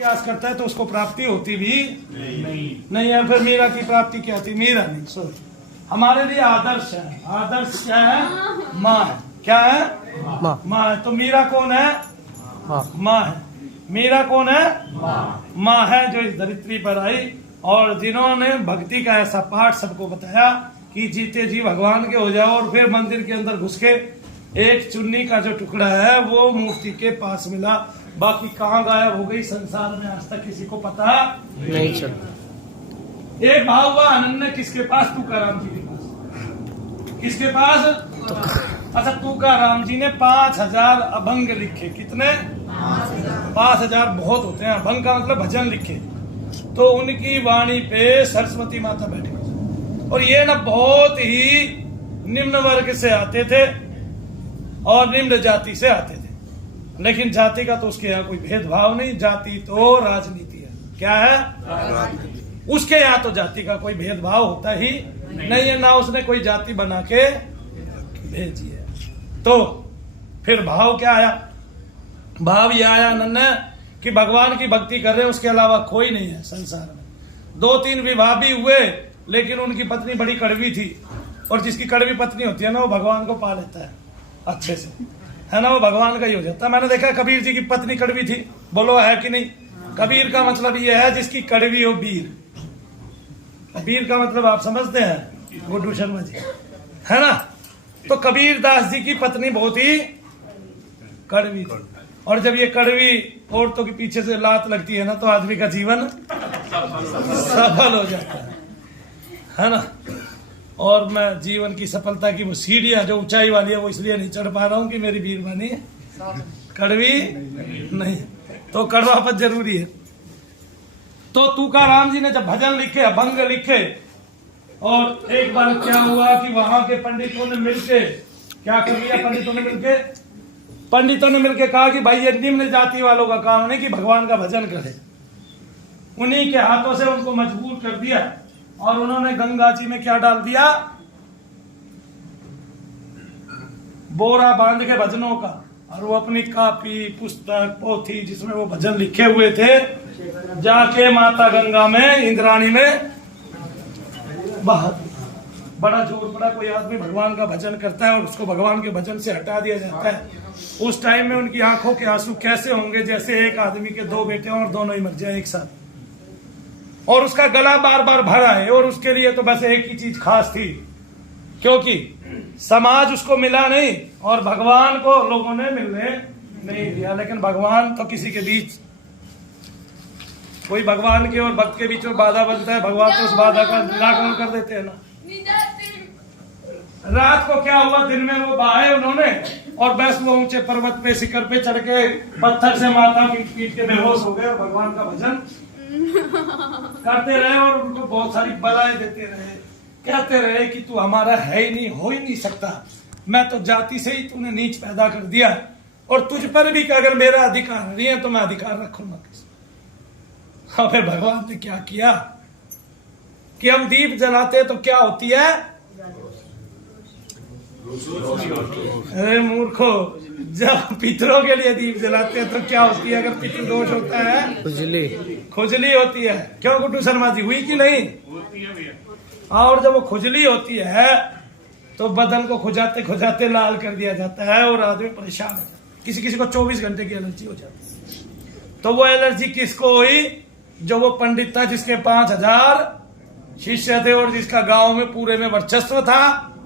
प्रयास करता है तो उसको प्राप्ति होती भी नहीं है। फिर मीरा की प्राप्ति क्या थी? मीरा नहीं, सोच। हमारे लिए आदर्श है। आदर्श क्या है? माँ है। क्या है? माँ है। तो मीरा कौन है? माँ है। मीरा कौन है? माँ है, जो इस धरित्री पर आई और जिन्होंने भक्ति का ऐसा पाठ सबको बताया कि जीते जी भगवान के हो जाओ। और फिर मंदिर के अंदर घुस के एक चुन्नी का जो टुकड़ा है वो मूर्ति के पास मिला, बाकी कहाँ गायब हो गई संसार में आज तक किसी को पता नहीं चला। एक भाव हुआ अनन्य किसके पास? तुकाराम जी के पास। किसके पास? अच्छा, तुकाराम जी ने 5000 अभंग लिखे। कितने? 5000 बहुत होते हैं। अभंग का मतलब भजन लिखे। तो उनकी वाणी पे सरस्वती माता बैठी और ये ना बहुत ही निम्न वर्ग से आते थे और निम्न जाति से आते थे, लेकिन जाति का तो उसके यहाँ कोई भेदभाव नहीं। जाति तो राजनीति है। क्या है? उसके यहाँ तो जाति का कोई भेदभाव होता ही नहीं है, ना उसने कोई जाति बना के भेजी है। तो फिर भाव क्या आया? भाव ये आया अनन्य कि भगवान की भक्ति कर रहे, उसके अलावा कोई नहीं है संसार में। 2-3 विवाह भी हुए, लेकिन उनकी पत्नी बड़ी कड़वी थी, और जिसकी कड़वी पत्नी होती है ना वो भगवान को पा लेता है अच्छे से, है ना, वो भगवान का ही हो जाता है। मैंने देखा कबीर जी की पत्नी कड़वी थी, बोलो है कि नहीं? कबीर का मतलब ये है जिसकी कड़वी हो बीर। कबीर का मतलब आप समझते हैं, गुड्डू शर्मा जी, है ना? तो कबीर दास जी की पत्नी बहुत ही कड़वी थी, और जब ये कड़वी औरतों के पीछे से लात लगती है ना तो आदमी का जीवन सफल हो जाता है ना? और मैं जीवन की सफलता की वो सीढ़ियां जो ऊंचाई वाली है वो इसलिए नहीं चढ़ पा रहा हूं कि मेरी बीरबानी कड़वी नहीं, तो कड़वापन जरूरी है। तो तुकाराम जी ने जब भजन लिखे, अभंग लिखे, और एक बार क्या हुआ कि वहां के पंडितों ने मिलके क्या कर लिया? पंडितों ने मिलके कहा कि भाई ये निम्न जाति वालों का काम है कि भगवान का भजन करे। उन्हीं के हाथों से उनको मजबूर कर दिया और उन्होंने गंगा जी में क्या डाल दिया? बोरा बांध के भजनों का, और वो अपनी कापी, पुस्तक, पोथी जिसमें वो भजन लिखे हुए थे जाके माता गंगा में, इंद्राणी में बहा। बड़ा जोर पड़ा, कोई आदमी भगवान का भजन करता है और उसको भगवान के भजन से हटा दिया जाता है। उस टाइम में उनकी आंखों के आंसू कैसे होंगे? जैसे एक आदमी के 2 बेटे और दोनों ही मर जाए एक साथ, और उसका गला बार बार भरा है, और उसके लिए तो बस एक ही चीज खास थी, क्योंकि समाज उसको मिला नहीं और भगवान को लोगों ने मिलने नहीं दिया। लेकिन भगवान तो किसी के बीच, कोई भगवान के और भक्त के बीच में बाधा बनता है, भगवान तो उस बाधा का निराकरण कर देते हैं ना। रात को क्या हुआ? दिन में वो बहाए उन्होंने, और बस वो ऊंचे पर्वत पे, शिखर पे चढ़ के पत्थर से माथा पीट के बेहोश हो गए और भगवान का भजन करते रहे और उनको बहुत सारी बलाएं देते रहे, कहते रहे कि तू हमारा है ही नहीं, हो ही नहीं सकता, मैं तो जाति से ही तूने नीच पैदा कर दिया, और तुझ पर भी अगर मेरा अधिकार नहीं है तो मैं अधिकार रखूंगा किस। फिर भगवान ने क्या किया कि हम दीप जलाते तो क्या होती है? अरे मूर्खो, जब पितरों के लिए दीप जलाते हैं तो क्या होती है? अगर पितृ दोष होता है खुजली होती है। क्यों गुड्डू शर्मा जी, हुई कि नहीं? होती है भैया। और जब वो खुजली होती है तो बदन को खुजाते खुजाते लाल कर दिया जाता है और आदमी परेशान हो जाता है। किसी किसी को 24 घंटे की एलर्जी हो जाती है। तो वो एलर्जी किसको हुई? जो वो पंडित था जिसके 5000 शिष्य थे और जिसका गांव में पूरे में वर्चस्व था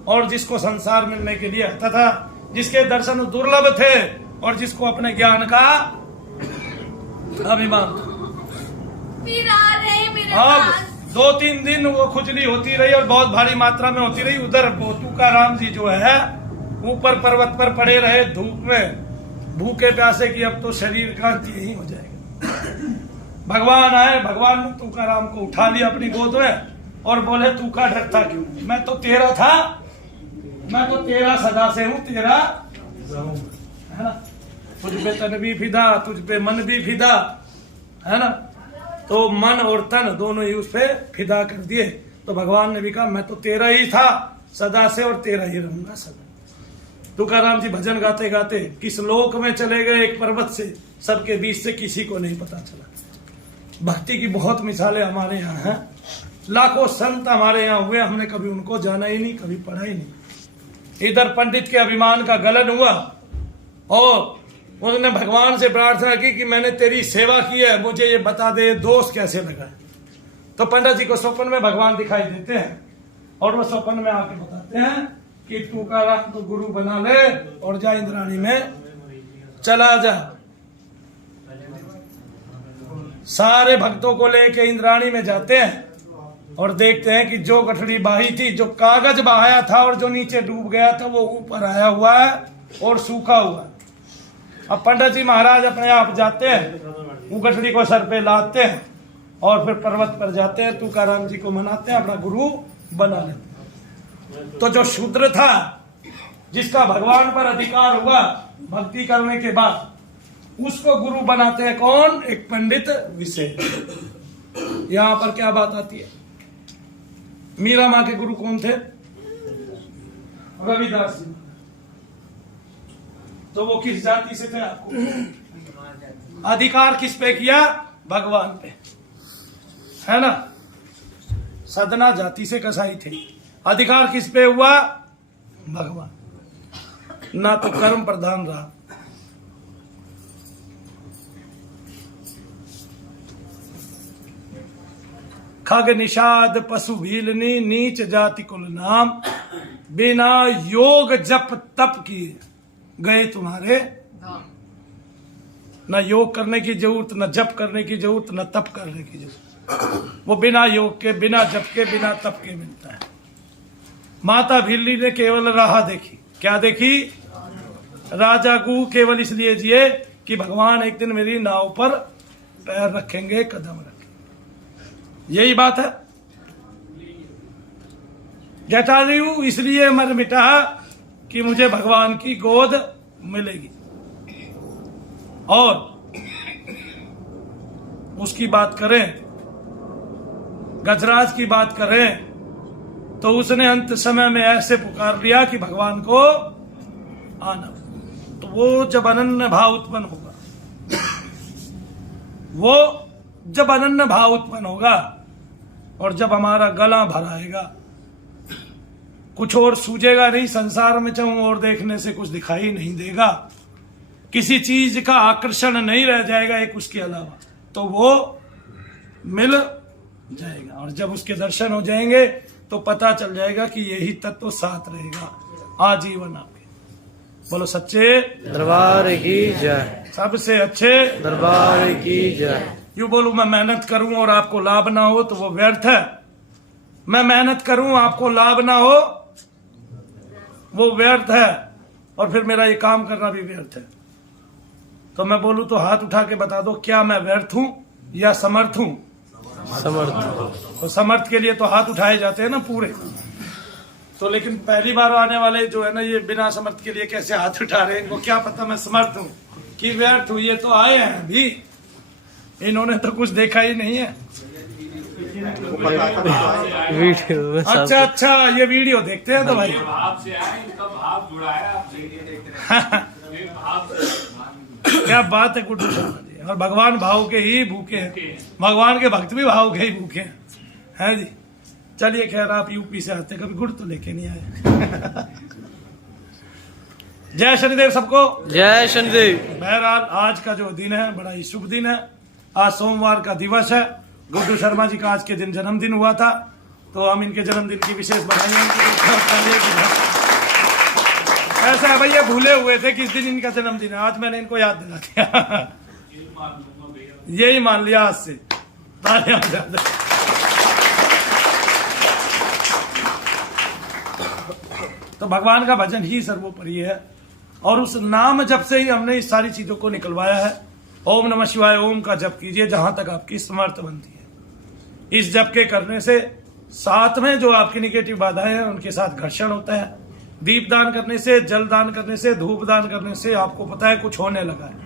और जिसको संसार मिलने के लिए आता था, जिसके दर्शन दुर्लभ थे और जिसको अपने ज्ञान का अभिमान था। अब 2-3 दिन वो खुजली होती रही और बहुत भारी मात्रा में होती रही। उधर तुकाराम जी जो है ऊपर पर्वत पर पड़े रहे धूप में, भूखे प्यासे की अब तो शरीर का यही हो जाएगा। भगवान आए, भगवान ने तुकाराम को उठा लिया अपनी गोद में और बोले, तू का डरता क्यों? मैं तो तेरा था, मैं तो तेरा सदा से हूं, तेरा है ना। तुझ पे तन भी फिदा, तुझ पे मन भी फिदा, है ना। तो मन और तन दोनों ही उस पे फिदा कर दिए। तो भगवान ने भी कहा, मैं तो तेरा ही था सदा से और तेरा ही रहूंगा सदा। तुकाराम जी भजन गाते गाते किस लोक में चले गए, एक पर्वत से सबके बीच से किसी को नहीं पता चला। भक्ति की बहुत मिसालें हमारे यहाँ हैं। लाखों संत हमारे यहाँ हुए, हमने कभी उनको जाना ही नहीं, कभी पढ़ा ही नहीं। इधर पंडित के अभिमान का गलन हुआ और उसने भगवान से प्रार्थना की कि मैंने तेरी सेवा की है, मुझे ये बता दे दोष कैसे लगा है। तो पंडित जी को स्वप्न में भगवान दिखाई देते हैं और वो स्वप्न में आके बताते हैं कि तुकाराम को गुरु बना ले और जा इंद्राणी में चला जा। सारे भक्तों को लेके इंद्राणी में जाते हैं और देखते हैं कि जो गठड़ी बाही थी, जो कागज बहाया था और जो नीचे डूब गया था, वो ऊपर आया हुआ है और सूखा हुआ है। अब पंडित जी महाराज अपने आप जाते हैं, वो गठड़ी को सर पे लाते हैं और फिर पर्वत पर जाते हैं, तुकाराम जी को मनाते हैं, अपना गुरु बना लेते हैं। तो जो शूद्र था, जिसका भगवान पर अधिकार हुआ भक्ति करने के बाद, उसको गुरु बनाते हैं कौन? एक पंडित विशेष। यहां पर क्या बात आती है? मीरा माँ के गुरु कौन थे? रविदास जी। तो वो किस जाति से थे? आपको अधिकार किस पे किया? भगवान पे, है ना? सदना जाति से कसाई थे, अधिकार किस पे हुआ? भगवान। ना तो कर्म प्रधान रहा। खग निषाद पशु भीलनी नीच जाति कुल नाम, बिना योग जप तप किए गए तुम्हारे। न योग करने की जरूरत, न जप करने की जरूरत, न तप करने की जरूरत। वो बिना योग के, बिना जप के, बिना तप के मिलता है। माता भीलनी ने केवल राह देखी। क्या देखी? राजा गु केवल इसलिए जिए कि भगवान एक दिन मेरी नाव पर पैर रखेंगे, कदम रखेंगे। यही बात है। जटायु इसलिए मर मिटा कि मुझे भगवान की गोद मिलेगी। और उसकी बात करें, गजराज की बात करें, तो उसने अंत समय में ऐसे पुकार लिया कि भगवान को आना। तो वो जब अनन्य भाव उत्पन्न होगा, वो जब अनन्य भाव उत्पन्न होगा और जब हमारा गला भराएगा, कुछ और सूझेगा नहीं संसार में, चाहूं और देखने से कुछ दिखाई नहीं देगा, किसी चीज का आकर्षण नहीं रह जाएगा एक उसके अलावा, तो वो मिल जाएगा। और जब उसके दर्शन हो जाएंगे तो पता चल जाएगा कि यही तत्व साथ रहेगा आजीवन आपके। बोलो सच्चे दरबार की जय। सबसे अच्छे दरबार की जय। यूं बोलूं, मैं मेहनत करूं और आपको लाभ ना हो तो वो व्यर्थ है। मैं मेहनत करूं, आपको लाभ ना हो, वो व्यर्थ है। और फिर मेरा ये काम करना भी व्यर्थ है। तो मैं बोलूं तो हाथ उठा के बता दो, क्या मैं व्यर्थ हूं या समर्थ हूं? समर्थ। तो समर्थ के लिए तो हाथ उठाए जाते हैं ना पूरे। तो लेकिन पहली बार आने वाले जो है ना, ये बिना समर्थ के लिए कैसे हाथ उठा रहे हैं? इनको क्या पता मैं समर्थ हूं कि व्यर्थ हूं। ये तो आए हैं अभी, इन्होंने तो कुछ देखा ही नहीं है। वीडियो। अच्छा अच्छा, ये वीडियो देखते हैं तो भाई। भाव से आए, इनका भाव जुड़ा है आपसे। भाव से क्या बात है गुड्डू शर्मा जी। और भगवान भाव के ही भूखे हैं, भगवान के भक्त भी भाव के ही भूखे हैं जी। चलिए खैर, आप यूपी से आते, कभी गुड़ तो लेके नहीं आए। जय शनिदेव सबको। जय शनिदेव। बहरहाल आज का जो दिन है बड़ा ही शुभ दिन है। आज सोमवार का दिवस है। गुड्डू शर्मा जी का आज के दिन जन्मदिन हुआ था, तो हम इनके जन्मदिन की विशेष बधाई। ऐसा है भैया, भूले हुए थे किस दिन इनका जन्मदिन है, आज मैंने इनको याद दिला दिया। यही मान लिया आज से। तो भगवान का भजन ही सर्वोपरि है और उस नाम जप से ही हमने इस सारी चीजों को निकलवाया है। ओम नमः शिवाय ओम का जप कीजिए जहां तक आपकी समर्थ बनती है। इस जप के करने से साथ में जो आपकी निगेटिव बाधाएं हैं उनके साथ घर्षण होता है। दीप दान करने से, जल दान करने से, धूप दान करने से आपको पता है कुछ होने लगा है।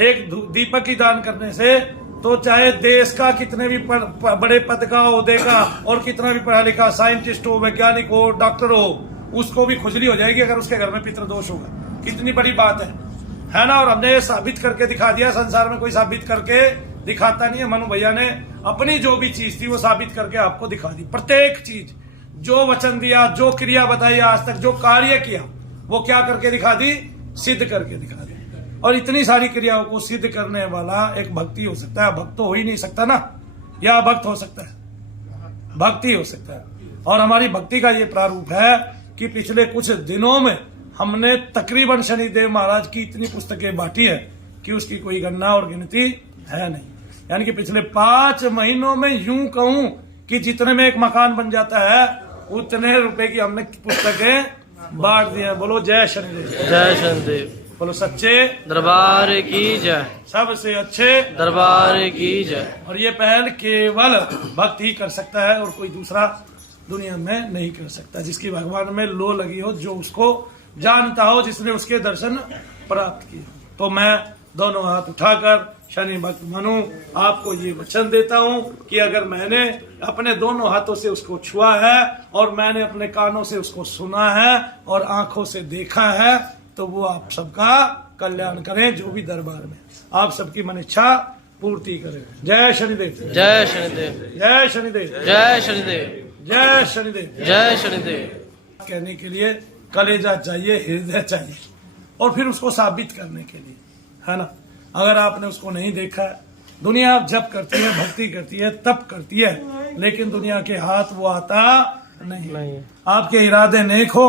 एक दीपक की दान करने से तो चाहे देश का कितने भी बड़े पद का, ओहदे का और कितना भी पढ़ा लिखा साइंटिस्ट हो, वैज्ञानिक हो, डॉक्टर हो, उसको भी खुजली हो जाएगी अगर उसके घर में पितृदोष होगा। कितनी बड़ी बात है ना। और हमने साबित करके दिखा दिया, संसार में कोई साबित करके दिखाता नहीं है। मनु भैया ने अपनी जो भी चीज थी वो साबित करके आपको दिखा दी। प्रत्येक चीज, जो वचन दिया, जो क्रिया बताई आज तक, जो कार्य किया, वो क्या करके दिखा दी? सिद्ध करके दिखा दी। और इतनी सारी क्रियाओं को सिद्ध करने वाला एक भक्ति हो सकता है। भक्त तो हो ही नहीं सकता ना, या भक्त हो सकता है? भक्ति हो सकता है। और हमारी भक्ति का ये प्रारूप है कि पिछले कुछ दिनों में हमने तकरीबन शनिदेव महाराज की इतनी पुस्तकें बांटी है कि उसकी कोई गणना और गिनती है नहीं। यानी कि पिछले 5 महीनों में यूं कहूं कि जितने में एक मकान बन जाता है उतने रुपए की हमने पुस्तकें बांट दी है। बोलो जय शनिदेव। जय शनिदेव। बोलो सच्चे दरबार की जय। सबसे अच्छे दरबार की जय। और ये पहल केवल भक्त ही कर सकता है और कोई दूसरा दुनिया में नहीं कर सकता। जिसकी भगवान में लो लगी हो, जो उसको जानता हो, जिसने उसके दर्शन प्राप्त किए। तो मैं दोनों हाथ उठाकर शनि भक्त मनु आपको ये वचन देता हूं कि अगर मैंने अपने दोनों हाथों से उसको छुआ है और मैंने अपने कानों से उसको सुना है और आंखों से देखा है, तो वो आप सबका कल्याण करें। जो भी दरबार में आप सबकी मन इच्छा पूर्ति करें। जय शनिदेव। जय शनिदेव। जय शनिदेव। जय शनिदेव। जय शनिदेव। जय शनिदेव। कहने के लिए कलेजा चाहिए, हृदय चाहिए, और फिर उसको साबित करने के लिए, है ना। अगर आपने उसको नहीं देखा है, दुनिया जप करती है, भक्ति करती है, तप करती है, लेकिन दुनिया के हाथ वो आता नहीं। आपके इरादे नेक हो,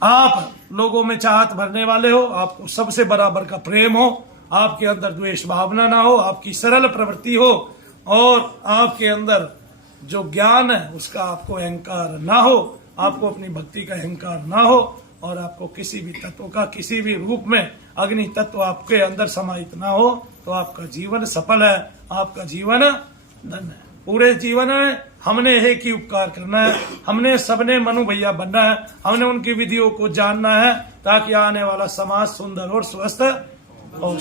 आप लोगों में चाहत भरने वाले हो, आपको सबसे बराबर का प्रेम हो, आपके अंदर द्वेष भावना ना हो, आपकी सरल प्रवृत्ति हो, और आपके अंदर जो ज्ञान है उसका आपको अहंकार ना हो, आपको अपनी भक्ति का अहंकार ना हो, और आपको किसी भी तत्व का किसी भी रूप में अग्नि तत्व आपके अंदर समाहित ना हो, तो आपका जीवन सफल है, आपका जीवन धन्य है। पूरे जीवन में हमने एक ही उपकार करना है, हमने सबने मनु भैया बनना है, हमने उनकी विधियों को जानना है, ताकि आने वाला समाज सुंदर और स्वस्थ हो।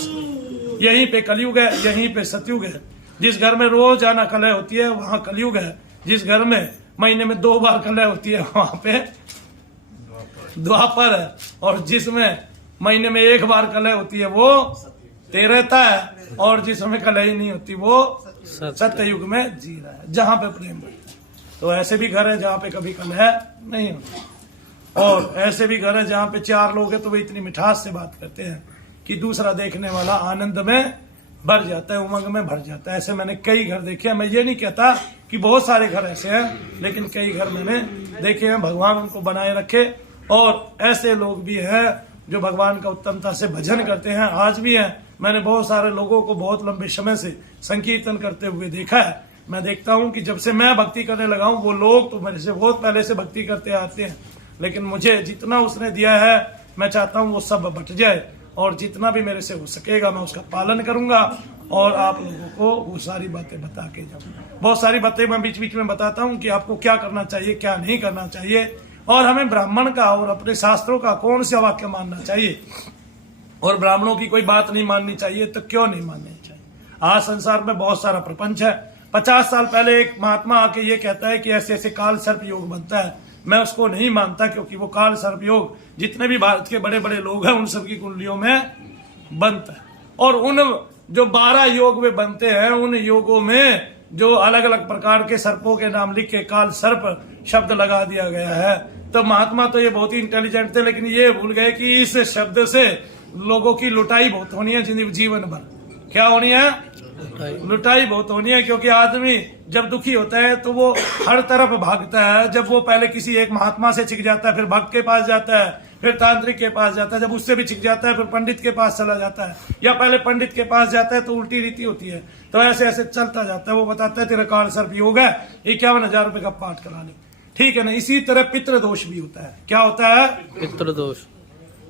यहीं पे कलयुग है, यहीं पे सतयुग है। जिस घर में रोजाना कलह होती है वहां कलयुग है। जिस घर में महीने में 2 बार कलह होती है वहां पे द्वापर है। और जिसमें महीने में 1 बार कलह होती है वो तेरहता है। और जिसमें कलह ही नहीं होती वो सत्ययुग में जी रहा है, जहां पे प्रेम है। तो ऐसे भी घर है जहां पे कभी कलह नहीं होती, और ऐसे भी घर है जहां पे 4 लोग हैं तो वे इतनी मिठास से बात करते हैं कि दूसरा देखने वाला आनंद में भर जाता है, उमंग में भर जाता है। ऐसे मैंने कई घर देखे हैं। मैं ये नहीं कहता कि बहुत सारे घर ऐसे हैं, लेकिन कई घर मैंने देखे हैं। भगवान उनको बनाए रखे। और ऐसे लोग भी हैं जो भगवान का उत्तमता से भजन करते हैं, आज भी हैं। मैंने बहुत सारे लोगों को बहुत लंबे समय से संकीर्तन करते हुए देखा है। मैं देखता हूं कि जब से मैं भक्ति करने लगा हूं, वो लोग तो मेरे से बहुत पहले से भक्ति करते आते हैं, लेकिन मुझे जितना उसने दिया है मैं चाहता हूं वो सब बट जाए, और जितना भी मेरे से हो सकेगा मैं उसका पालन करूंगा, और आप लोगों को वो सारी बातें बता के जाऊंगा। बहुत सारी बातें मैं बीच बीच में बताता हूं कि आपको क्या करना चाहिए, क्या नहीं करना चाहिए, और हमें ब्राह्मण का और अपने शास्त्रों का कौन सा वाक्य मानना चाहिए, और ब्राह्मणों की कोई बात नहीं माननी चाहिए तो क्यों नहीं माननी चाहिए। आज संसार में बहुत सारा प्रपंच है। 50 साल पहले एक महात्मा आके ये कहता है कि ऐसे ऐसे काल सर्प योग बनता है, मैं उसको नहीं मानता, क्योंकि वो काल सर्प योग जितने भी भारत के बड़े बड़े लोग हैं उन सबकी कुंडलियों में बनता है। और उन जो 12 योग में बनते हैं, उन योगों में जो अलग अलग प्रकार के सर्पों के नाम लिख के काल सर्प शब्द लगा दिया गया है। तो महात्मा तो ये बहुत ही इंटेलिजेंट थे, लेकिन ये भूल गए कि इस शब्द से लोगों की लुटाई बहुत होनी है जीवन भर। क्या होनी है? लुटाई बहुत होनी है। क्योंकि आदमी जब दुखी होता है तो वो हर तरफ भागता है। जब वो पहले किसी एक महात्मा से छिक जाता है, फिर भक्त के पास जाता है, फिर तांत्रिक के पास जाता है, जब उससे भी छिक जाता है फिर पंडित के पास चला जाता है, या पहले पंडित के पास जाता है तो उल्टी रीति होती है। तो ऐसे ऐसे चलता जाता है। वो बताता है तेरा काल सर्प योग है, 51,000 रुपए का पाठ करा ले, ठीक है ना। इसी तरह पितृदोष भी होता है। क्या होता है? पितृदोष।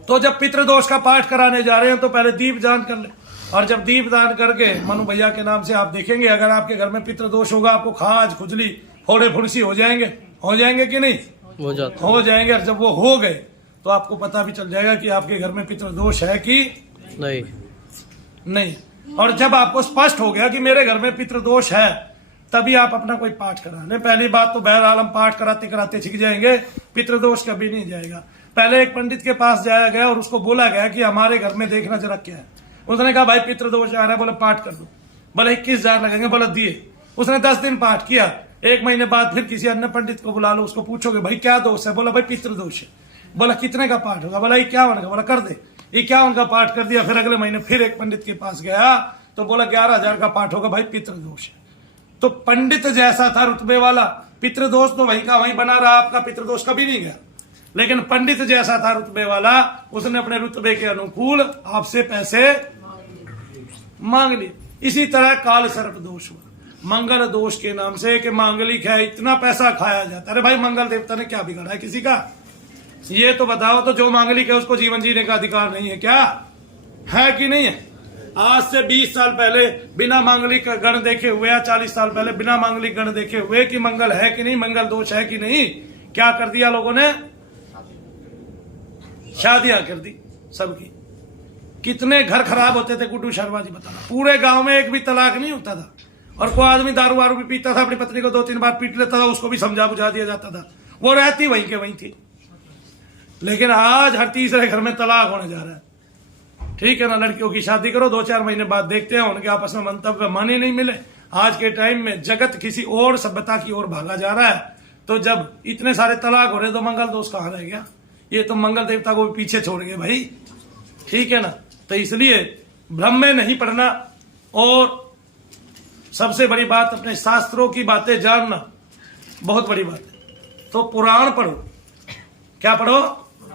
तो जब पितृदोष का पाठ कराने जा रहे हैं तो पहले दीप दान कर ले, और जब दीप दान करके मनु भैया के नाम से आप देखेंगे, अगर आपके घर में पितृदोष होगा आपको खाज खुजली फोड़े फुड़सी हो जाएंगे कि नहीं? हो जाएंगे। और जब वो हो गए तो आपको पता भी चल जाएगा कि आपके घर में पितृदोष है कि नहीं। और जब आपको स्पष्ट हो गया कि मेरे घर में पितृदोष है, तभी आप अपना कोई पाठ करा लें। पहली बात तो बहरहाल हम पाठ कराते कराते छिक जाएंगे, पितृदोष कभी नहीं जाएगा। पहले एक पंडित के पास जाया गया और उसको बोला गया कि हमारे घर में देखना जरा क्या है। उसने कहा भाई पितृदोष आ रहा है, बोले पाठ कर दो। बोला 21,000 लगेंगे, बोला दिए। उसने 10 दिन पाठ किया। 1 महीने बाद फिर किसी अन्य पंडित को बुला लो, उसको पूछोगे भाई क्या दोष है, बोला भाई पितृदोष है। बोला कितने का पाठ होगा, बोला 51 का, बोला कर दे। 51 का पाठ कर दिया। फिर अगले महीने फिर एक पंडित के पास गया तो बोला 11,000 का पाठ होगा, भाई पितृदोष है। तो पंडित जैसा था रुतबे वाला, पितृदोष तो वहीं का वहीं बना रहा, आपका पितृदोष कभी नहीं गया। लेकिन पंडित जैसा था रुतबे वाला, उसने अपने रुतबे के अनुकूल आपसे पैसे मांग लिए। इसी तरह काल सर्प दोष हुआ, मंगल दोष के नाम से कि मांगलिक है, इतना पैसा खाया जाता है। अरे भाई मंगल देवता ने क्या बिगाड़ा है किसी का, ये तो बताओ। तो जो मांगलिक है उसको जीवन जीने का अधिकार नहीं है क्या, है कि नहीं है? आज से 20 साल पहले बिना मांगलिक गण देखे हुए, या 40 साल पहले बिना मांगलिक गण देखे हुए कि मंगल है कि नहीं, मंगल दोष है कि नहीं, क्या कर दिया लोगों ने, शादियां कर दी सबकी। कितने घर खराब होते थे गुड्डू शर्मा जी बताना, पूरे गांव में एक भी तलाक नहीं होता था। और कोई आदमी दारू वारू भी पीता था, अपनी पत्नी को 2-3 बार पीट लेता था, उसको भी समझा बुझा दिया जाता था, वो रहती वहीं के वहीं थी। लेकिन आज हर तीसरे घर में तलाक होने जा रहा है। ठीक है ना, लड़कियों की शादी करो, 2-4 महीने बाद देखते हैं उनके आपस में मंतव्य माने नहीं मिले। आज के टाइम में जगत किसी और सभ्यता की ओर भागा जा रहा है। तो जब इतने सारे तलाक हो रहे तो मंगल दोष कहाँ रह गया? ये तो मंगल देवता को भी पीछे छोड़ गए भाई। ठीक है ना, तो इसलिए भ्रम में नहीं पड़ना। और सबसे बड़ी बात, अपने शास्त्रों की बातें जानना बहुत बड़ी बात है। तो पुराण पढ़ो, क्या पढ़ो?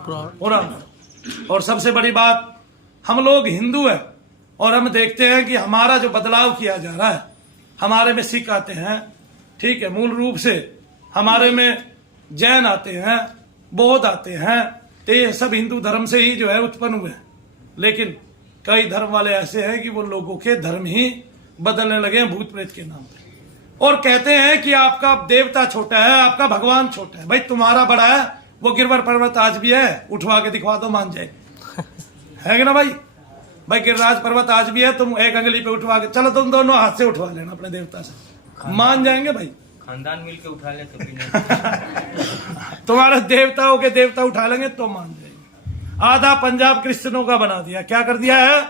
पुराण पढ़ो। और सबसे बड़ी बात, हम लोग हिंदू हैं और हम देखते हैं कि हमारा जो बदलाव किया जा रहा है, हमारे में सिख आते हैं, ठीक है, मूल रूप से हमारे में जैन आते हैं, बौद्ध आते हैं, तो ये सब हिंदू धर्म से ही जो है उत्पन्न हुए हैं। लेकिन कई धर्म वाले ऐसे हैं कि वो लोगों के धर्म ही बदलने लगे हैं भूत प्रेत के नाम पे, और कहते हैं कि आपका देवता छोटा है, आपका भगवान छोटा है। भाई तुम्हारा बड़ा है, वो गिरवर पर्वत आज भी है, उठवा के दिखवा दो मान जाए, है कि ना भाई? भाई गिरिराज पर्वत आज भी है, तुम एक अंगली पे उठवा के चलो, तुम दोनों हाथ से उठवा लेना अपने देवता से, मान जाएंगे भाई। खानदान मिलके उठा ले तो भी नहीं। तुम्हारे देवताओं के देवता उठा लेंगे तो मान जाएंगे। आधा पंजाब क्रिश्चियनों का बना दिया, क्या कर दिया है?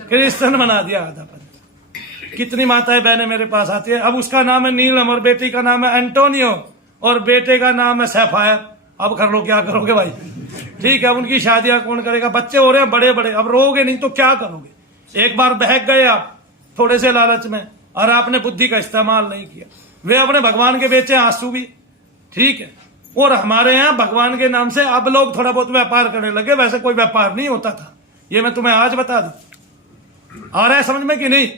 क्रिश्चियन बना दिया आधा पंजाब। कितनी माताएं बहनें मेरे पास आती है, अब उसका नाम है नीलम और बेटी का नाम है एंटोनियो और बेटे का नाम है सैफायर। अब कर लो, क्या करोगे भाई? ठीक है, उनकी शादियां कौन करेगा? बच्चे हो रहे हैं बड़े बड़े, अब रोगे नहीं तो क्या करोगे? एक बार बहक गए आप थोड़े से लालच में और आपने बुद्धि का इस्तेमाल नहीं किया। वे अपने भगवान के बेचे आंसू भी, ठीक है। और हमारे यहाँ भगवान के नाम से अब लोग थोड़ा बहुत व्यापार करने लगे, वैसे कोई व्यापार नहीं होता था, ये मैं तुम्हें आज बता दूं। आ रहा है समझ में कि नहीं?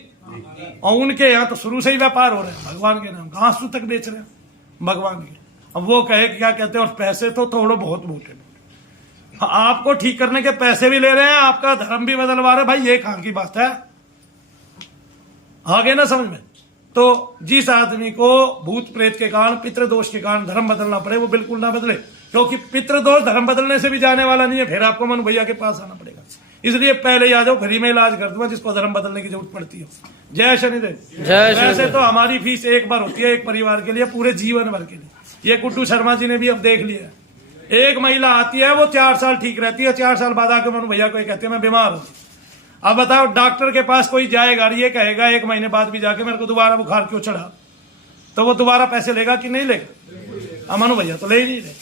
और उनके यहाँ तो शुरू से ही व्यापार हो रहे हैं भगवान के नाम का, आंसू तक बेच रहे हैं भगवान के। अब वो कहे क्या कहते हैं, और पैसे तो थोड़े बहुत मोटे, आपको ठीक करने के पैसे भी ले रहे हैं, आपका धर्म भी बदलवा रहे हैं। भाई ये कहां की बात है? आगे ना समझ में। तो जिस आदमी को भूत प्रेत के कारण, पितृदोष के कारण धर्म बदलना पड़े, वो बिल्कुल ना बदले, क्योंकि पितृदोष धर्म बदलने से भी जाने वाला नहीं है। फिर आपको मनु भैया के पास आना पड़ेगा। इसलिए पहले ही आ जाओ, फ्री में इलाज कर दूंगा जिसको धर्म बदलने की जरूरत पड़ती है। जय शनिदेव। वैसे तो हमारी फीस एक बार होती है एक परिवार के लिए, पूरे जीवन भर के लिए। ये गुड्डू शर्मा जी ने भी अब देख लिया। एक महिला आती है, वो 4 साल ठीक रहती है, 4 साल बाद आके मनु भैया को कहते हैं मैं बीमार हूं। अब बताओ, डॉक्टर के पास कोई जाएगा, ये कहेगा 1 महीने बाद भी जाके मेरे को दोबारा बुखार क्यों चढ़ा, तो वो दोबारा पैसे लेगा कि नहीं लेगा? अब मनु भैया तो ले ही नहीं रहे।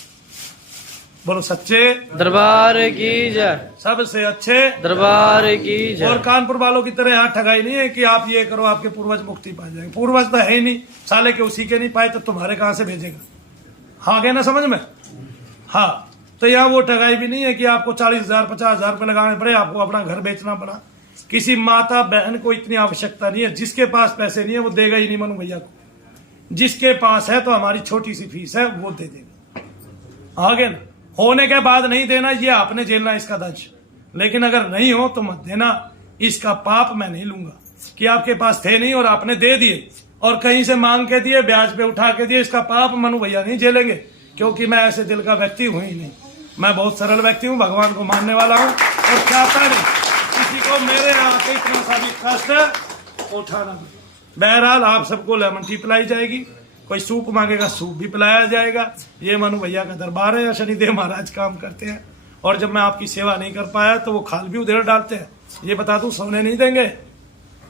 बोलो सच्चे दरबार की जय, सबसे अच्छे दरबार की जय। और कानपुर वालों की तरह यहाँ ठगाई नहीं है कि आप ये करो आपके पूर्वज मुक्ति पा जाएंगे। पूर्वज तो है ही नहीं, साले के उसी के नहीं पाए तो तुम्हारे कहां से भेजेगा? हाँ गए ना समझ में? हाँ, तो यहाँ वो ठगाई भी नहीं है कि आपको 40,000 50,000 रुपए लगाने पड़े, आपको अपना घर बेचना पड़ा। किसी माता बहन को इतनी आवश्यकता नहीं है। जिसके पास पैसे नहीं है वो देगा ही नहीं मनु भैया को। जिसके पास है तो हमारी छोटी सी फीस है वो दे देगा। आगे ना, होने के बाद नहीं देना, ये आपने झेलना इसका दंश। लेकिन अगर नहीं हो तो मत देना, इसका पाप मैं नहीं लूंगा कि आपके पास थे नहीं और आपने दे दिए और कहीं से मांग के दिए, ब्याज पे उठा के दिए। इसका पाप मनु भैया नहीं झेलेंगे, क्योंकि मैं ऐसे दिल का व्यक्ति हूं ही नहीं। मैं बहुत सरल व्यक्ति हूं, भगवान को मानने वाला हूं और चाहता नहीं किसी को मेरे यहाँ के इतना सा भी कष्ट उठाना। बहरहाल आप सबको लेमन टी पिलाई जाएगी, कोई सूप मांगेगा सूप भी पिलाया जाएगा। ये मनु भैया का दरबार है, शनिदेव महाराज काम करते हैं। और जब मैं आपकी सेवा नहीं कर पाया तो वो खाल भी उधर डालते हैं। ये बता दूं, सोने नहीं देंगे,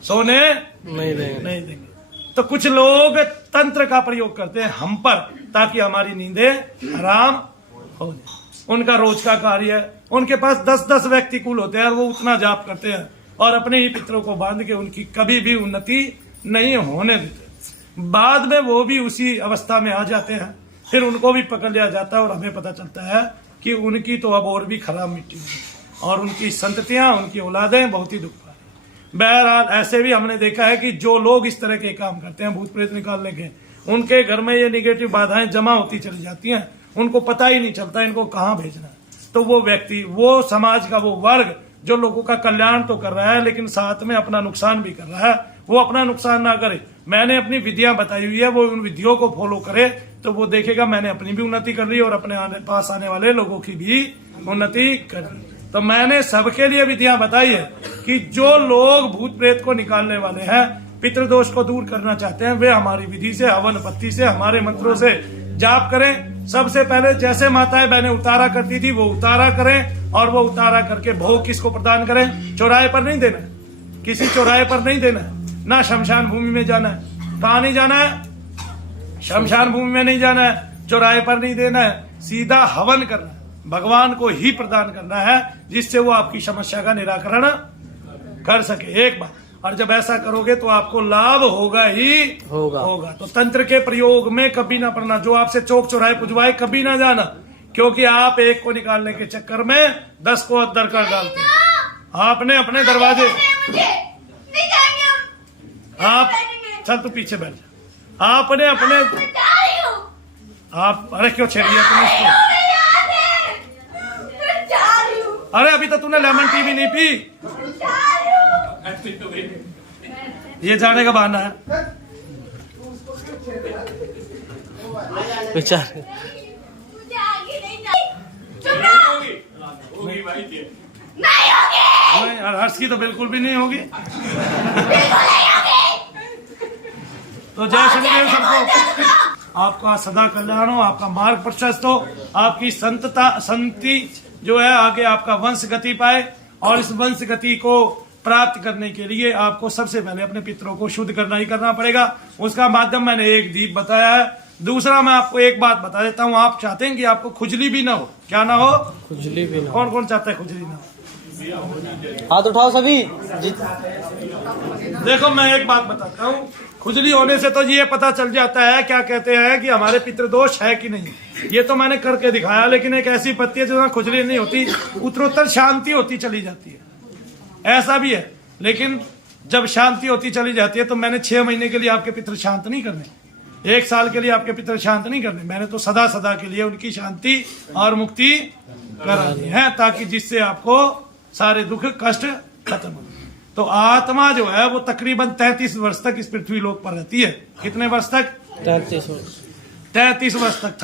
सोने नहीं देंगे। नहीं देंगे। तो कुछ लोग तंत्र का प्रयोग करते हैं हम पर, ताकि हमारी नींदें आराम हो जाए। उनका रोज का कार्य है, उनके पास 10-10 व्यक्ति कुल होते हैं, वो उतना जाप करते हैं और अपने ही पितरों को बांध के उनकी कभी भी उन्नति नहीं होने देते। बाद में वो भी उसी अवस्था में आ जाते हैं, फिर उनको भी पकड़ लिया जाता है और हमें पता चलता है कि उनकी तो अब और भी खराब मिट्टी है और उनकी संततियां, उनकी औलादें बहुत ही दुख पा रही। बहरहाल ऐसे भी हमने देखा है कि जो लोग इस तरह के काम करते हैं भूत प्रेत निकालने के, उनके घर में ये निगेटिव बाधाएं जमा होती चली जाती हैं, उनको पता ही नहीं चलता इनको कहाँ भेजना है। तो वो व्यक्ति, वो समाज का वो वर्ग जो लोगों का कल्याण तो कर रहा है लेकिन साथ में अपना नुकसान भी कर रहा है, वो अपना नुकसान ना करे। मैंने अपनी विधियां बताई हुई है, वो उन विधियों को फॉलो करे तो वो देखेगा मैंने अपनी भी उन्नति कर ली और अपने पास आने वाले लोगों की भी उन्नति कर ली। तो मैंने सबके लिए विधियां बताई है कि जो लोग भूत प्रेत को निकालने वाले हैं, पितृदोष को दूर करना चाहते हैं, वे हमारी विधि से, हवन पत्ती से, हमारे मंत्रों से जाप करें। सबसे पहले जैसे माताएं बहनें उतारा करती थी वो उतारा करें और वो उतारा करके भोग किसको प्रदान करें? चौराहे पर नहीं देना है, किसी चौराहे पर नहीं देना है, ना शमशान भूमि में जाना है। कहाँ नहीं जाना है? शमशान भूमि में नहीं जाना है, चौराहे पर नहीं देना है, सीधा हवन करना है, भगवान को ही प्रदान करना है, जिससे वो आपकी समस्या का निराकरण कर सके। एक बार, और जब ऐसा करोगे तो आपको लाभ होगा ही होगा। तो तंत्र के प्रयोग में कभी ना पड़ना, जो आपसे चौक चौराहे पुजवाए कभी ना जाना, क्योंकि आप एक को निकालने के चक्कर में 10 को अद्दर कर डालते हैं। आपने अपने दरवाजे, आप चल तू पीछे बैठ जा, आपने अपने, आप अरे क्यों छेड़ दिया तुमने इसको? अरे अभी तो तूने लेमन टी भी नहीं पी, ये जाने का बहाना है। विचार होगी भाई जी। नहीं, हर्ष की तो बिल्कुल भी नहीं होगी। तो जय शनिदेव सबको, आपका सदा कल्याण हो, आपका मार्ग प्रशस्त हो, आपकी संति जो है आगे आपका वंश गति पाए। और इस वंश गति को प्राप्त करने के लिए आपको सबसे पहले अपने पितरों को शुद्ध करना ही करना पड़ेगा। उसका माध्यम मैंने एक दीप बताया है। दूसरा मैं आपको एक बात बता देता हूँ, आप चाहते हैं कि आपको खुजली भी ना हो, क्या ना हो? खुजली भी ना। कौन कौन चाहता है खुजली ना हो? हाथ उठाओ सभी। देखो मैं एक बात बताता हूँ, खुजली होने से तो ये पता चल जाता है, क्या कहते हैं कि हमारे पितृदोष है कि नहीं। ये तो मैंने करके दिखाया, लेकिन एक ऐसी पत्ती है जिसमें खुजली नहीं होती, उत्तरोत्तर शांति होती चली जाती है। ऐसा भी है, लेकिन जब शांति होती चली जाती है तो मैंने 6 महीने के लिए आपके पितृ शांत नहीं करने, 1 साल के लिए आपके पितृ शांत नहीं करने, मैंने तो सदा सदा के लिए उनकी शांति और मुक्ति करा दी है, ताकि जिससे आपको सारे दुख कष्ट खत्म हो। तो आत्मा जो है वो तकरीबन 33 वर्ष तक इस पृथ्वी लोक पर रहती है। कितने वर्ष तक? 33 वर्ष तक।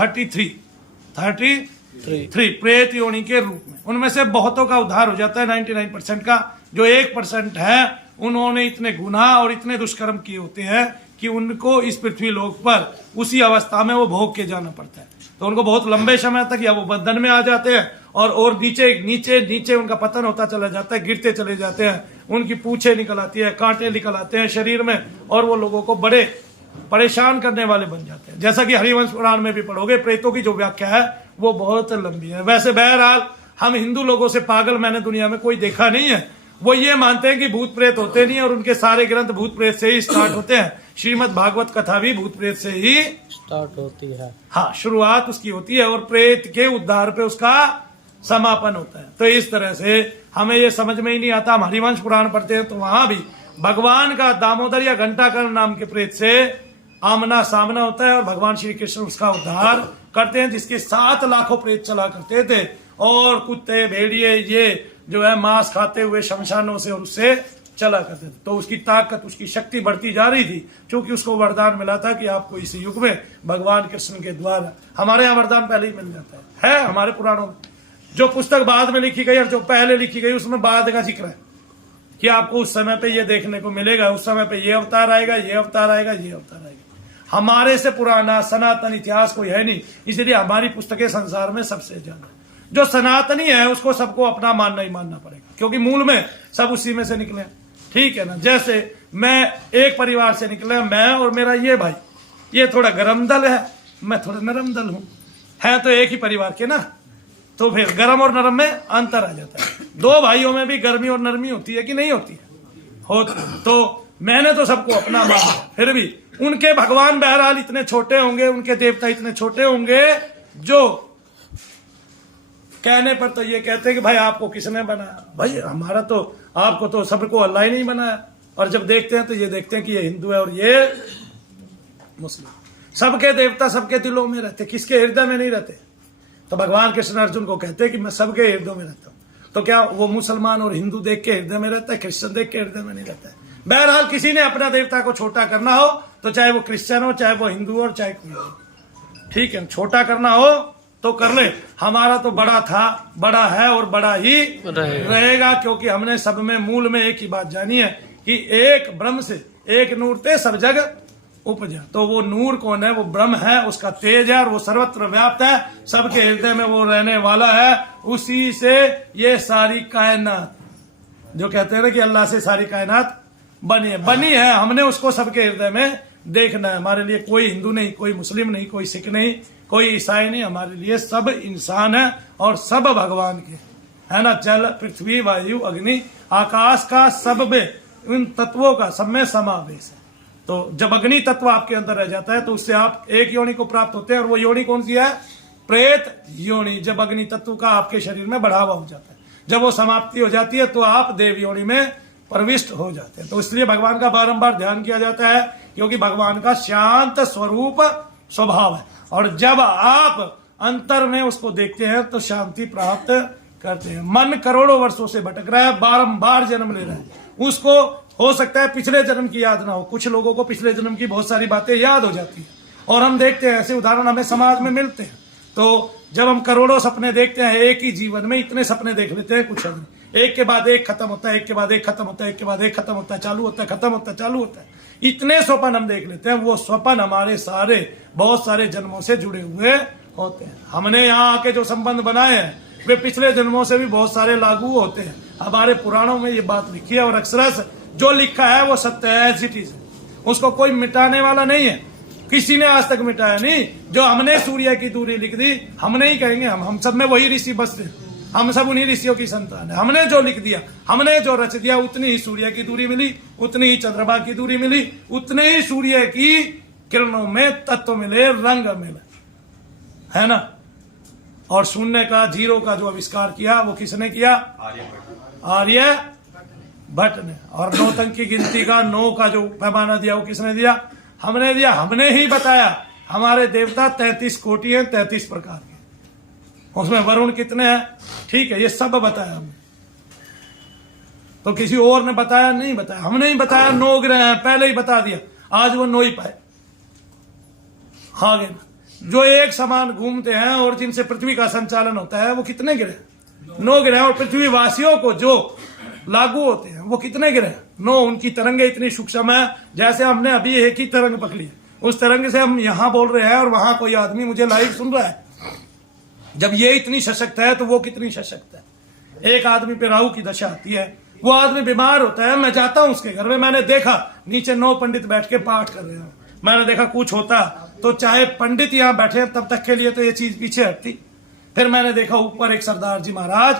33 प्रेत योनि के रूप में। उनमें से बहुतों का उद्धार हो जाता है, 99% का। जो 1% है, उन्होंने इतने गुनाह और इतने दुष्कर्म किए होते हैं कि उनको इस पृथ्वी लोक पर उसी अवस्था में वो भोग के जाना पड़ता है। तो उनको बहुत लंबे समय तक या वो बंधन में आ जाते हैं और नीचे नीचे नीचे उनका पतन होता चला जाता है, गिरते चले जाते हैं, उनकी पूछे निकल आती है, कांटे निकल आते हैं शरीर में, और वो लोगों को बड़े परेशान करने वाले बन जाते हैं। जैसा कि हरिवंश पुराण में भी पढ़ोगे, प्रेतों की जो व्याख्या है वो बहुत लंबी है। वैसे बहरहाल हम हिंदू लोगों से पागल मैंने दुनिया में कोई देखा नहीं है। वो ये मानते हैं कि भूत प्रेत होते नहीं, और उनके सारे ग्रंथ भूत प्रेत से ही स्टार्ट होते हैं। श्रीमद् भागवत कथा भी भूत प्रेत से ही स्टार्ट होती है। हाँ, शुरुआत उसकी होती है और प्रेत के उद्धार पे उसका समापन होता है। तो इस तरह से हमें ये समझ में ही नहीं आता। हम हरिवंश पुराण पढ़ते हैं तो वहां भी भगवान का दामोदर या घंटाकर्ण नाम के प्रेत से आमना सामना होता है और भगवान श्री कृष्ण उसका उद्धार करते हैं, जिसके 7 लाखों प्रेत चला करते थे, और कुत्ते भेड़िए ये जो है मांस खाते हुए शमशानों से और उससे चला करते थे। तो उसकी ताकत, उसकी शक्ति बढ़ती जा रही थी, क्योंकि उसको वरदान मिला था कि आपको इस युग में भगवान कृष्ण के द्वारा, हमारे यहाँ वरदान पहले ही मिल जाता है हमारे पुराणों में। जो पुस्तक बाद में लिखी गई और जो पहले लिखी गई उसमें बाद का जिक्र है कि आपको उस समय पे ये देखने को मिलेगा, उस समय पे ये अवतार आएगा, ये अवतार आएगा, ये अवतार आएगा। हमारे से पुराना सनातन इतिहास कोई है नहीं, इसलिए हमारी पुस्तकें संसार में सबसे ज्यादा। जो सनातनी है उसको सबको अपना मानना ही मानना पड़ेगा, क्योंकि मूल में सब उसी में से निकले। ठीक है ना। जैसे मैं एक परिवार से निकला, मैं और मेरा ये भाई, ये थोड़ा गरम दल है, मैं थोड़ा नरम दल हूं, है तो एक ही परिवार के ना, तो फिर गरम और नरम में अंतर आ जाता है। दो भाइयों में भी गर्मी और नरमी होती है कि नहीं होती है? तो मैंने तो सबको अपना माना, फिर भी उनके भगवान बहरहाल इतने छोटे होंगे, उनके देवता इतने छोटे होंगे, जो कहने पर तो ये कहते हैं कि भाई आपको किसने बनाया? भाई हमारा तो, आपको तो सबको अल्लाह ही नहीं बनाया। और जब देखते हैं तो ये देखते हैं कि ये हिंदू है और ये मुस्लिम। सबके देवता सबके दिलों में रहते, किसके हृदय में नहीं रहते? तो भगवान कृष्ण अर्जुन को कहते हैं कि मैं सबके हृदय में रहता हूं। तो क्या वो मुसलमान और हिंदू देख के हृदय में रहता है, क्रिश्चियन देख के हृदय में नहीं रहता है? बहरहाल किसी ने अपना देवता को छोटा करना हो तो चाहे वो क्रिश्चियन हो, चाहे वो हिंदू हो, और चाहे कोई हो, ठीक है, छोटा करना हो तो कर ले। हमारा तो बड़ा था, बड़ा है और बड़ा ही रहेगा, क्योंकि हमने सब में मूल में एक ही बात जानी है कि एक ब्रह्म से एक नूर ते सब जग उपजा। तो वो नूर कौन है? वो ब्रह्म है, उसका तेज है और वो सर्वत्र व्याप्त है, सबके हृदय में वो रहने वाला है। उसी से ये सारी कायनात, जो कहते हैं ना कि अल्लाह से सारी कायनात बनी है, हमने उसको सबके हृदय में देखना है। हमारे लिए कोई हिंदू नहीं, कोई मुस्लिम नहीं, कोई सिख नहीं, कोई ईसाई नहीं, हमारे लिए सब इंसान है और सब भगवान के, है ना। जल, पृथ्वी, वायु, अग्नि, आकाश का सब में, उन तत्वों का सब में समावेश है। तो जब अग्नि तत्व आपके अंदर रह जाता है तो उससे आप एक योनि को प्राप्त होते हैं, और वो योनि कौन सी है? प्रेत योनि। जब अग्नि तत्व का आपके शरीर में बढ़ावा हो जाता है, जब वो समाप्ति हो जाती है तो आप देव योनि में प्रविष्ट हो जाते हैं। तो इसलिए भगवान का बारंबार ध्यान किया जाता है, क्योंकि भगवान का शांत स्वरूप स्वभाव है, और जब आप अंतर में उसको देखते हैं तो शांति प्राप्त करते हैं। मन करोड़ों वर्षों से भटक रहा है, बारंबार जन्म ले रहा है, उसको हो सकता है पिछले जन्म की याद ना हो। कुछ लोगों को पिछले जन्म की बहुत सारी बातें याद हो जाती है, और हम देखते हैं ऐसे उदाहरण हमें समाज में मिलते हैं। तो जब हम करोड़ों सपने देखते हैं, एक ही जीवन में इतने सपने देख लेते हैं, कुछ आदमी एक के बाद एक खत्म होता है, एक के बाद एक खत्म होता है, एक के बाद एक खत्म होता है, चालू होता है, खत्म होता है, चालू होता है, इतने स्वप्न हम देख लेते हैं। वो स्वप्न हमारे सारे बहुत सारे जन्मों से जुड़े हुए होते हैं। हमने यहाँ आके जो संबंध बनाए हैं वे पिछले जन्मों से भी बहुत सारे लागू होते हैं। हमारे पुराणों में ये बात लिखी है, और अक्षरश जो लिखा है वो सत्य है, एज इट इज, उसको कोई मिटाने वाला नहीं है, किसी ने आज तक मिटाया नहीं। जो हमने सूर्य की दूरी लिख दी, हमने ही कहेंगे, हम सब में वही ऋषि बसते हैं, हम सब उन्हीं ऋषियों की संतान है। हमने जो लिख दिया, हमने जो रच दिया, उतनी ही सूर्य की दूरी मिली, उतनी ही चंद्रमा की दूरी मिली, उतने ही सूर्य की किरणों में तत्व मिले, रंग मिले, है ना। और शून्य का, जीरो का जो आविष्कार किया वो किसने किया? आर्यभट्ट ने। और 9 तक की गिनती का 9 का जो पैमाना दिया वो किसने दिया? हमने दिया। हमने ही बताया हमारे देवता 33 कोटि हैं, 33 प्रकार के, उसमें वरुण कितने हैं, ठीक है, ये सब बताया हमने। तो किसी और ने बताया नहीं, बताया हमने ही बताया। 9 ग्रह हैं, पहले ही बता दिया, आज वो 9 ही पाए। आगे जो एक समान घूमते हैं और जिनसे पृथ्वी का संचालन होता है वो कितने ग्रह? 9 ग्रह। और पृथ्वी वासियों को जो लागू होते हैं वो कितने ग्रह? 9। उनकी तरंगे इतनी सूक्ष्म है, जैसे हमने अभी एक ही तरंग पकड़ी है, उस तरंग से हम यहां बोल रहे हैं और वहां कोई आदमी मुझे लाइव सुन रहा है। जब ये इतनी सशक्त है तो वो कितनी सशक्त है। एक आदमी पे राहु की दशा आती है, वो आदमी बीमार होता है, मैं जाता हूं उसके घर में, मैंने देखा नीचे 9 पंडित बैठ के पाठ कर रहे हैं, मैंने देखा कुछ होता तो चाहे पंडित यहां बैठे तब तक के लिए तो ये चीज पीछे हटती। फिर मैंने देखा ऊपर एक सरदार जी महाराज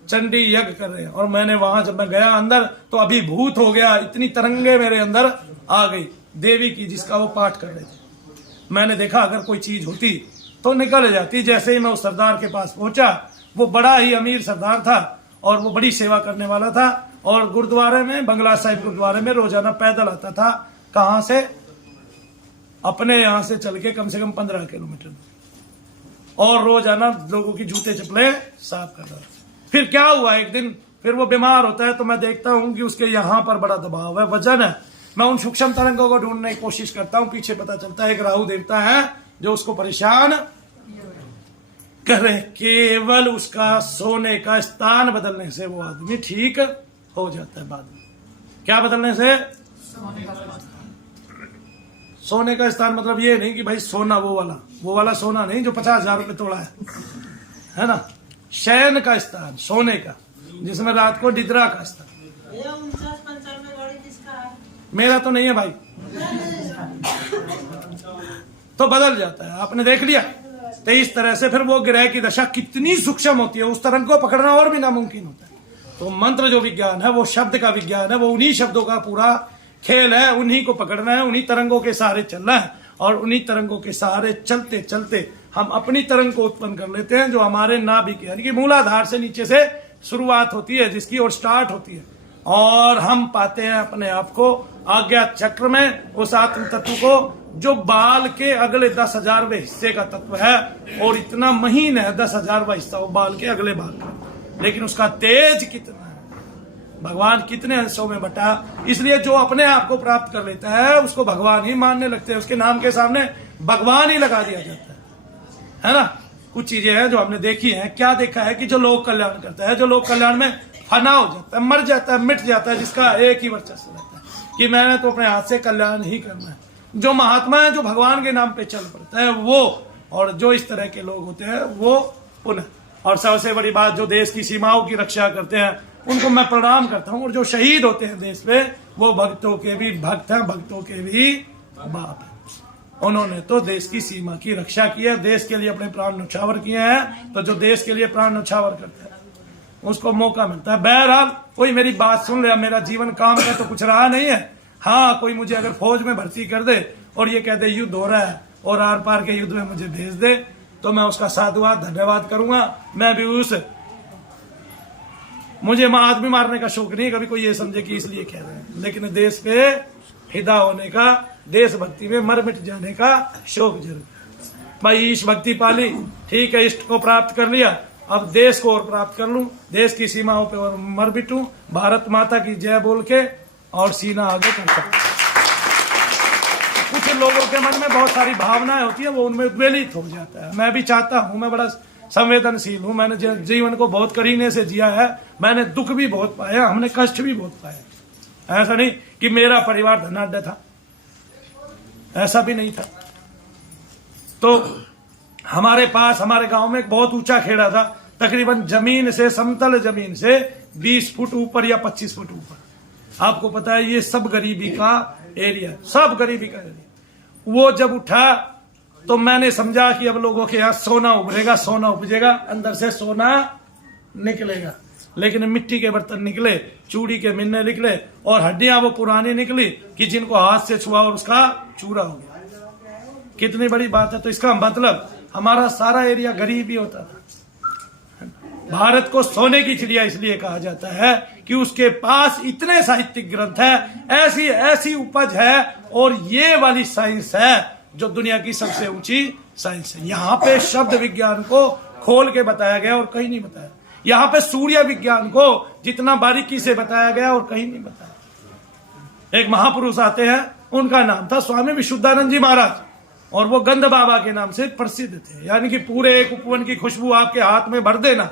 चंडी यज्ञ कर रहे हैं, और मैंने वहां जब मैं गया अंदर तो अभिभूत हो गया, इतनी तरंगे मेरे अंदर आ गई देवी की जिसका वो पाठ कर रहे थे। मैंने देखा अगर कोई चीज होती तो निकल जाती। जैसे ही मैं उस सरदार के पास पहुंचा, वो बड़ा ही अमीर सरदार था और वो बड़ी सेवा करने वाला था, और गुरुद्वारे में, बंगला साहिब गुरुद्वारे में रोजाना पैदल आता था। कहां से? अपने यहां से चल के कम से कम 15 किलोमीटर, और रोजाना लोगों की जूते चप्पलें साफ कर रहा था। फिर क्या हुआ, एक दिन फिर वो बीमार होता है तो मैं देखता हूं कि उसके यहां पर बड़ा दबाव है, वजन है। मैं उन सूक्ष्म तरंगों को ढूंढने की कोशिश करता हूं, पीछे पता चलता है एक राहु देवता है जो उसको परेशान करे। केवल उसका सोने का स्थान बदलने से वो आदमी ठीक हो जाता है बाद में। क्या बदलने से? सोने का स्थान मतलब ये नहीं कि भाई सोना वो वाला सोना नहीं जो 50,000 रुपए तोड़ा है ना। शयन का स्थान सोने का, जिसमें रात को निद्रा का स्थान। मेरा तो नहीं है भाई, तो बदल जाता है। आपने देख लिया। तो इस तरह से फिर वो ग्रह की दशा कितनी सूक्ष्म होती है, उस तरंग को पकड़ना और भी नामुमकिन होता है। तो मंत्र जो विज्ञान है वो शब्द का विज्ञान है, वो उन्हीं शब्दों का पूरा खेल है, उन्हीं को पकड़ना है, उन्हीं तरंगों के सहारे चलना है, और उन्हीं तरंगों के सहारे चलते चलते हम अपनी तरंग को उत्पन्न कर लेते हैं, जो हमारे नाभिक यानी कि मूलाधार से नीचे से शुरुआत होती है, जिसकी ओर स्टार्ट होती है, और हम पाते हैं अपने आप को आज्ञा चक्र में, उस आत्म तत्व को जो बाल के अगले 10,000वें हिस्से का तत्व है, और इतना महीन है 10,000वां हिस्सा वो बाल के अगले बाल का, लेकिन उसका तेज कितना है, भगवान कितने अंशों में बटा। इसलिए जो अपने आप को प्राप्त कर लेता है उसको भगवान ही मानने लगते हैं, उसके नाम के सामने भगवान ही लगा दिया जाता है ना। कुछ चीजें हैं जो हमने देखी हैं। क्या देखा है कि जो लोक कल्याण करता है, जो लोक कल्याण में फना हो जाता है, मर जाता है, मिट जाता है, जिसका एक ही वर्चस्व रहता है कि मैंने तो अपने हाथ से कल्याण ही करना है, जो महात्मा है, जो भगवान के नाम पे चल पड़ता है वो, और जो इस तरह के लोग होते हैं वो पुनः। और सबसे बड़ी बात, जो देश की सीमाओं की रक्षा करते हैं उनको मैं प्रणाम करता हूं, और जो शहीद होते हैं देश पे वो भक्तों के भी भक्त हैं, भक्तों के भी बाप है। उन्होंने तो देश की सीमा की रक्षा की है, देश के लिए अपने प्राण न्यौछावर किए हैं। तो जो देश के लिए प्राण न्यौछावर करते हैं उसको मौका मिलता है। बहरहाल कोई मेरी बात सुन रहा, मेरा जीवन काम का तो कुछ रहा नहीं है। हाँ, कोई मुझे अगर फौज में भर्ती कर दे और ये कह दे युद्ध हो रहा है और आर पार के युद्ध में मुझे भेज दे, तो मैं उसका साधुवाद धन्यवाद करूंगा। मैं भी मुझे आदमी मारने का शौक नहीं, कभी कोई ये समझे कि इसलिए कह रहे हैं, लेकिन देश पे फिदा होने का, देशभक्ति में मर मिट जाने का शौक जरूर। भाई ईश भक्ति पाली, ठीक है, इष्ट को प्राप्त कर लिया, अब देश को और प्राप्त कर लूं, देश की सीमाओं पे और मर बिटूं, भारत माता की जय बोल के और सीना आगे कर सकते। कुछ लोगों के मन में बहुत सारी भावनाएं होती है, वो उनमें उद्वेलित हो जाता है। मैं भी चाहता हूं, मैं बड़ा संवेदनशील हूं, मैंने जीवन को बहुत करीने से जिया है, मैंने दुख भी बहुत पाया, हमने कष्ट भी बहुत पाया। ऐसा नहीं कि मेरा परिवार धनाढ्य था, ऐसा भी नहीं था। तो हमारे पास, हमारे गांव में एक बहुत ऊंचा खेड़ा था, तकरीबन जमीन से, समतल जमीन से 20 फुट ऊपर या 25 फुट ऊपर। आपको पता है ये सब गरीबी का एरिया, सब गरीबी का एरिया। वो जब उठा तो मैंने समझा कि अब लोगों के यहाँ सोना उभरेगा, सोना उपजेगा, अंदर से सोना निकलेगा। लेकिन मिट्टी के बर्तन निकले, चूड़ी के मिन्ने निकले, और हड्डियां वो पुरानी निकली कि जिनको हाथ से छुआ और उसका चूरा हो गया। कितनी बड़ी बात है। तो इसका मतलब हमारा सारा एरिया गरीब ही होता था। भारत को सोने की चिड़िया इसलिए कहा जाता है कि उसके पास इतने साहित्यिक ग्रंथ है, ऐसी ऐसी उपज है, और ये वाली साइंस है जो दुनिया की सबसे ऊंची साइंस है। यहाँ पे शब्द विज्ञान को खोल के बताया गया और कहीं नहीं बताया। यहाँ पे सूर्य विज्ञान को जितना बारीकी से बताया गया और कहीं नहीं बताया। एक महापुरुष आते हैं, उनका नाम था स्वामी विशुद्धानंद जी महाराज, और वो गंध बाबा के नाम से प्रसिद्ध थे। यानी कि पूरे एक उपवन की खुशबू आपके हाथ में भर देना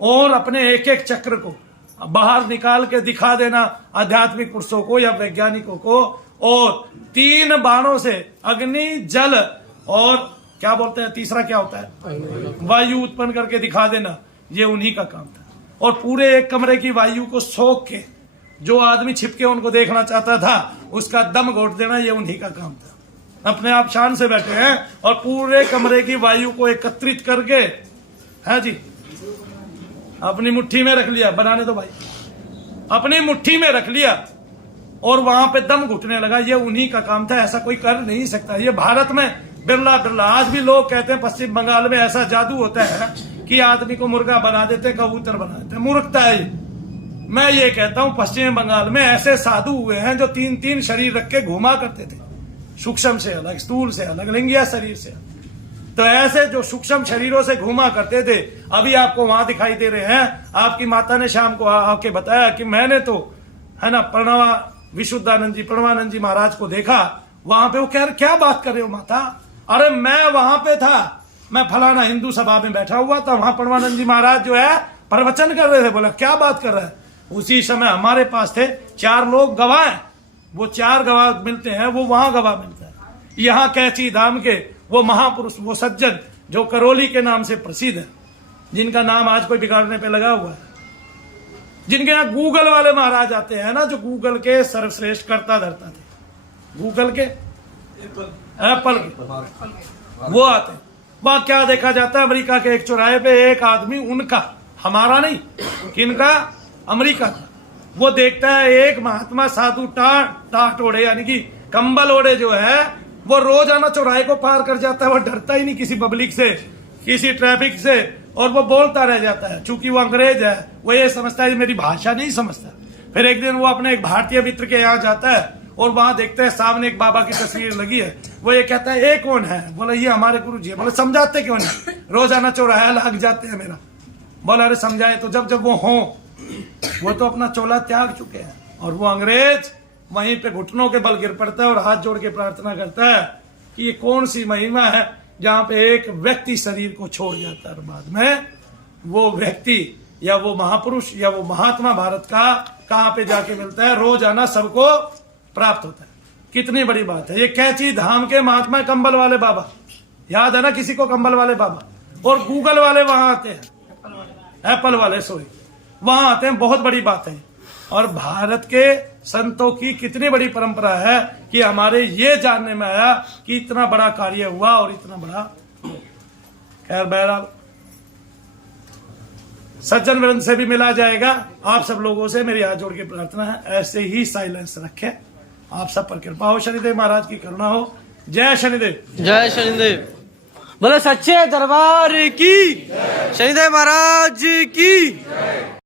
और अपने एक एक चक्र को बाहर निकाल के दिखा देना आध्यात्मिक पुरुषों को या वैज्ञानिकों को, और 3 बाणों से अग्नि, जल और क्या बोलते हैं तीसरा क्या होता है, वायु उत्पन्न करके दिखा देना, ये उन्हीं का काम था। और पूरे एक कमरे की वायु को सोख के जो आदमी छिपके उनको देखना चाहता था उसका दम घोट देना, ये उन्हीं का काम था। अपने आप शान से बैठे हैं और पूरे कमरे की वायु को एकत्रित करके, है जी, अपनी मुट्ठी में रख लिया। बनाने दो भाई, अपनी मुट्ठी में रख लिया और वहां पे दम घुटने लगा। ये उन्हीं का काम था, ऐसा कोई कर नहीं सकता। ये भारत में बिरला बिरला। आज भी लोग कहते हैं पश्चिम बंगाल में ऐसा जादू होता है कि आदमी को मुर्गा बना देते, कबूतर बना देते। मूर्खता है ये। मैं ये कहता हूं पश्चिम बंगाल में ऐसे साधु हुए हैं जो 3-3 शरीर रख के घूमा करते थे, सूक्ष्म से अलग, स्थूल से अलग, लिंगिया शरीर से अलग। तो ऐसे जो सूक्ष्म शरीरों से घूमा करते थे अभी आपको वहां दिखाई दे रहे हैं। आपकी माता ने शाम को आके बताया कि मैंने तो, है ना, विशुद्धानंद जी, प्रणवानंद जी महाराज को देखा वहां पे। वो कह रहे क्या बात कर रहे हो माता? अरे मैं वहां पे था, मैं फलाना हिंदू सभा में बैठा हुआ था, वहां प्रणवानंद जी महाराज जो है प्रवचन कर रहे थे। बोला क्या बात कर रहा है? उसी समय हमारे पास थे 4 लोग गवाह, वो 4 गवाह मिलते हैं, वो वहां गवाह मिलता है। यहाँ कैची धाम के वो महापुरुष, वो सज्जन जो करौली के नाम से प्रसिद्ध है, जिनका नाम आज कोई बिगाड़ने पे लगा हुआ है, जिनके यहाँ गूगल वाले महाराज आते हैं ना, जो गूगल के सर्वश्रेष्ठ करता धरता थे, गूगल के एप्पल के, वो आते हैं। वहां क्या देखा जाता है, अमेरिका के एक चौराहे पे एक आदमी, उनका, हमारा नहीं, किनका, अमेरिका का, वो देखता है एक महात्मा साधु टाट ओढ़े यानी कि कंबल ओढ़े जो है, वो रोजाना चौराहे को पार कर जाता है। वो डरता ही नहीं किसी पब्लिक से, किसी ट्रैफिक से, और वो बोलता रह जाता है। चूंकि वो अंग्रेज है, वो ये समझता है मेरी भाषा नहीं समझता। फिर एक दिन वो अपने एक भारतीय मित्र के यहाँ जाता है और वहां देखते हैं सामने एक बाबा की तस्वीर लगी है। वो ये कहता है ये कौन है? बोला ये हमारे गुरु जी है। बोले समझाते क्यों नहीं? रोजाना चौराहा लग जाते हैं मेरा। बोला अरे समझाए तो जब वो हो, वो तो अपना चोला त्याग चुके हैं। और वो अंग्रेज वहीं पे घुटनों के बल गिर पड़ता है और हाथ जोड़ के प्रार्थना करता है कि ये कौन सी महिमा है जहां पे एक व्यक्ति शरीर को छोड़ जाता है और बाद में वो व्यक्ति या वो महापुरुष या वो महात्मा भारत का कहां पे जाके मिलता है, रोजाना सबको प्राप्त होता है। कितनी बड़ी बात है। ये कैची धाम के महात्मा कंबल वाले बाबा, याद है ना किसी को कंबल वाले बाबा? और गूगल वाले वहां आते हैं, एप्पल वाले सॉरी, वहां आते हैं। बहुत बड़ी बात है। और भारत के संतों की कितनी बड़ी परंपरा है कि हमारे ये जानने में आया कि इतना बड़ा कार्य हुआ और इतना बड़ा। खैर बहरहाल सज्जन वृंद से भी मिला जाएगा। आप सब लोगों से मेरी हाथ जोड़ के प्रार्थना है, ऐसे ही साइलेंस रखें। आप सब पर कृपा हो, शनिदेव महाराज की करुणा हो। जय शनिदेव, जय शनिदेव। बोलो सच्चे दरबार की, शनिदेव महाराज की।